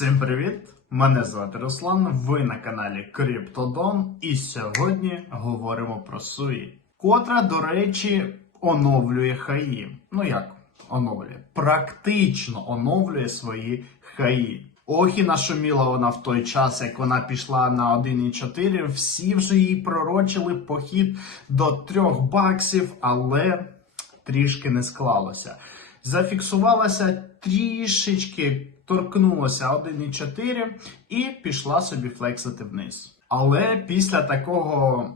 Всім привіт! Мене звати Руслан. Ви на каналі Криптодон, і сьогодні говоримо про Суї, котра, до речі, оновлює хаї. Ну як оновлює? Практично оновлює свої хаї. Ох, і нашуміла вона в той час, як вона пішла на 1.4. Всі вже їй пророчили похід до 3 баксів, але трішки не склалося. Зафіксувалася трішечки, торкнулося 1,4 і пішла собі флексити вниз. Але після такого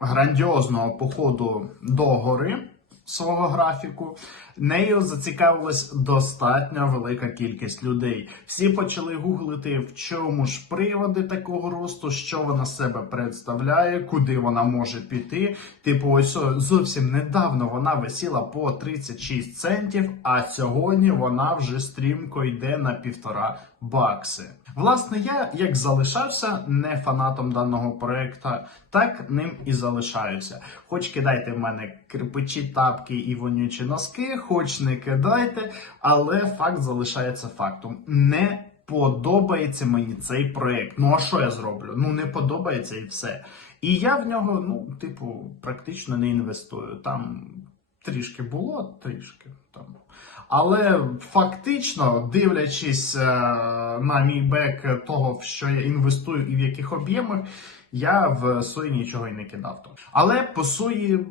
грандіозного походу до гори свого графіку, нею зацікавилась достатньо велика кількість людей. Всі почали гуглити, в чому ж приводи такого росту, що вона себе представляє, куди вона може піти. Типу, ось зовсім недавно вона висіла по 36 центів, а сьогодні вона вже стрімко йде на півтора бакси. Власне, я як залишався не фанатом даного проекту, так ним і залишаюся. Хоч кидайте в мене кирпичі, тапки і вонючі носки, хоч не кидайте, але факт залишається фактом. Не подобається мені цей проект. Ну а що я зроблю? Ну не подобається і все. І я в нього, ну, типу, практично не інвестую. Там трішки було, трішки там. Але фактично, дивлячись е, на мій бек того, в що я інвестую і в яких об'ємах, я в сої нічого і не кидав. Але по суї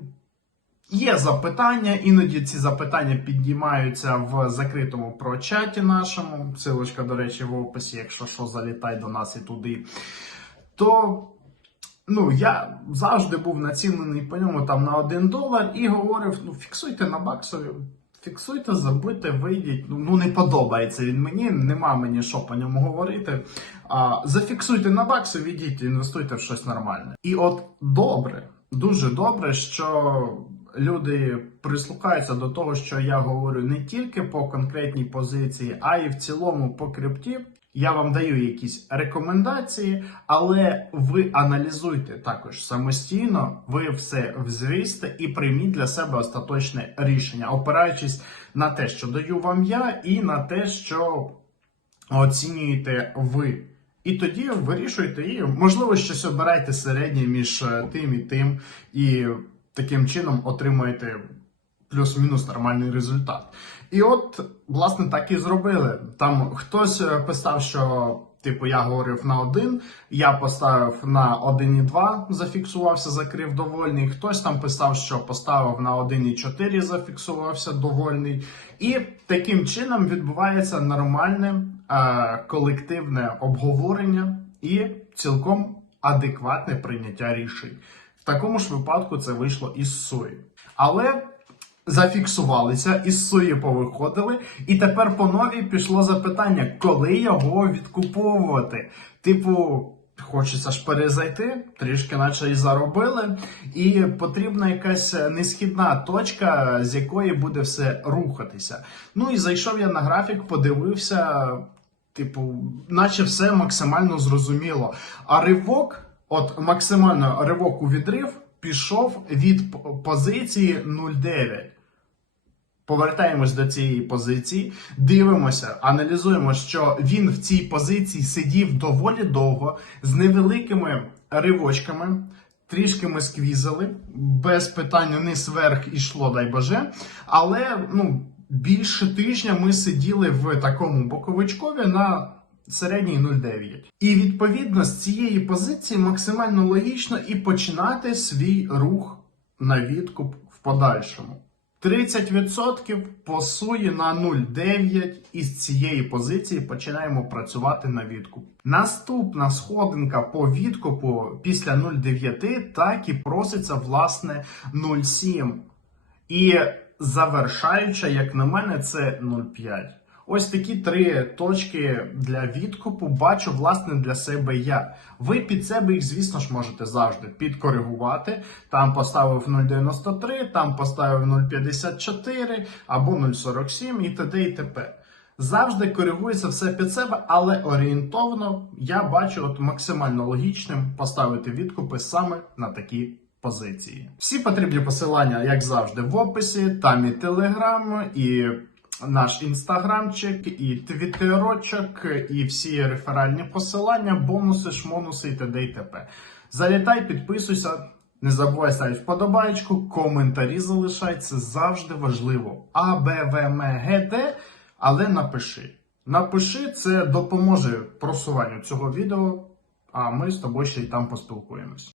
є запитання, іноді ці запитання піднімаються в закритому прочаті нашому. Силочка, до речі, в описі, якщо що, залітай до нас і туди. То Ну, я завжди був націлений по ньому там на 1 долар і говорив: ну, фіксуйте на баксові, фіксуйте, забудьте, вийдіть. Ну, ну не подобається він мені, нема мені що по ньому говорити. А, зафіксуйте на баксові, йдіть, інвестуйте в щось нормальне. І от добре, дуже добре, що люди прислухаються до того, що я говорю не тільки по конкретній позиції, а й в цілому по крипті. Я вам даю якісь рекомендації, але ви аналізуйте також самостійно, ви все взвісьте і прийміть для себе остаточне рішення, опираючись на те, що даю вам я, і на те, що оцінюєте ви. І тоді вирішуйте і, можливо, щось обирайте середнє між е, тим і тим, і таким чином отримуєте плюс-мінус нормальний результат. І от, власне, так і зробили. Там хтось е, писав, що. Типу, я говорив на один, я поставив на 1,2, зафіксувався, закрив довольний. Хтось там писав, що поставив на 1,4, зафіксувався довольний. І таким чином відбувається нормальне е, колективне обговорення і цілком адекватне прийняття рішень. В такому ж випадку це вийшло із сої. Але зафіксувалися, із суї повиходили, і тепер по новій пішло запитання, коли його відкуповувати. Типу, хочеться ж перезайти, трішки наче і заробили, і потрібна якась несхідна точка, з якої буде все рухатися. Ну і зайшов я на графік, подивився. Типу, наче все максимально зрозуміло. А ривок, от максимально ривок у відрив, пішов від позиції 0,9. Повертаємось до цієї позиції, дивимося, аналізуємо, що він в цій позиції сидів доволі довго з невеликими ривочками. Трішки ми сквізили, без питань вниз вверх ішло, дай Боже. Але ну, більше тижня ми сиділи в такому боковичкові на середній 0,9. І відповідно з цієї позиції максимально логічно і починати свій рух на відкуп в подальшому. 30% пасує на 0,9 і з цієї позиції починаємо працювати на відкуп. Наступна сходинка по відкупу після 0,9 так і проситься власне 0,7. І завершаюча, як на мене, це 0,5. Ось такі три точки для відкупу бачу власне для себе я. Ви під себе їх, звісно ж, можете завжди підкоригувати. Там поставив 0,93, там поставив 0,54 або 0,47 і т.д. і т.п. Завжди коригується все під себе, але орієнтовно я бачу от максимально логічним поставити відкупи саме на такі позиції. Всі потрібні посилання, як завжди, в описі, там і телеграм, і наш інстаграмчик, і твіттерочок, і всі реферальні посилання, бонуси, шмонуси і т.д. і т.п. Залітай, підписуйся. Не забувай ставити вподобайку, коментарі залишай, це завжди важливо. А, Б, В, М, Г, Д, але напиши. Напиши, це допоможе просуванню цього відео, а ми з тобою ще й там поспілкуємось.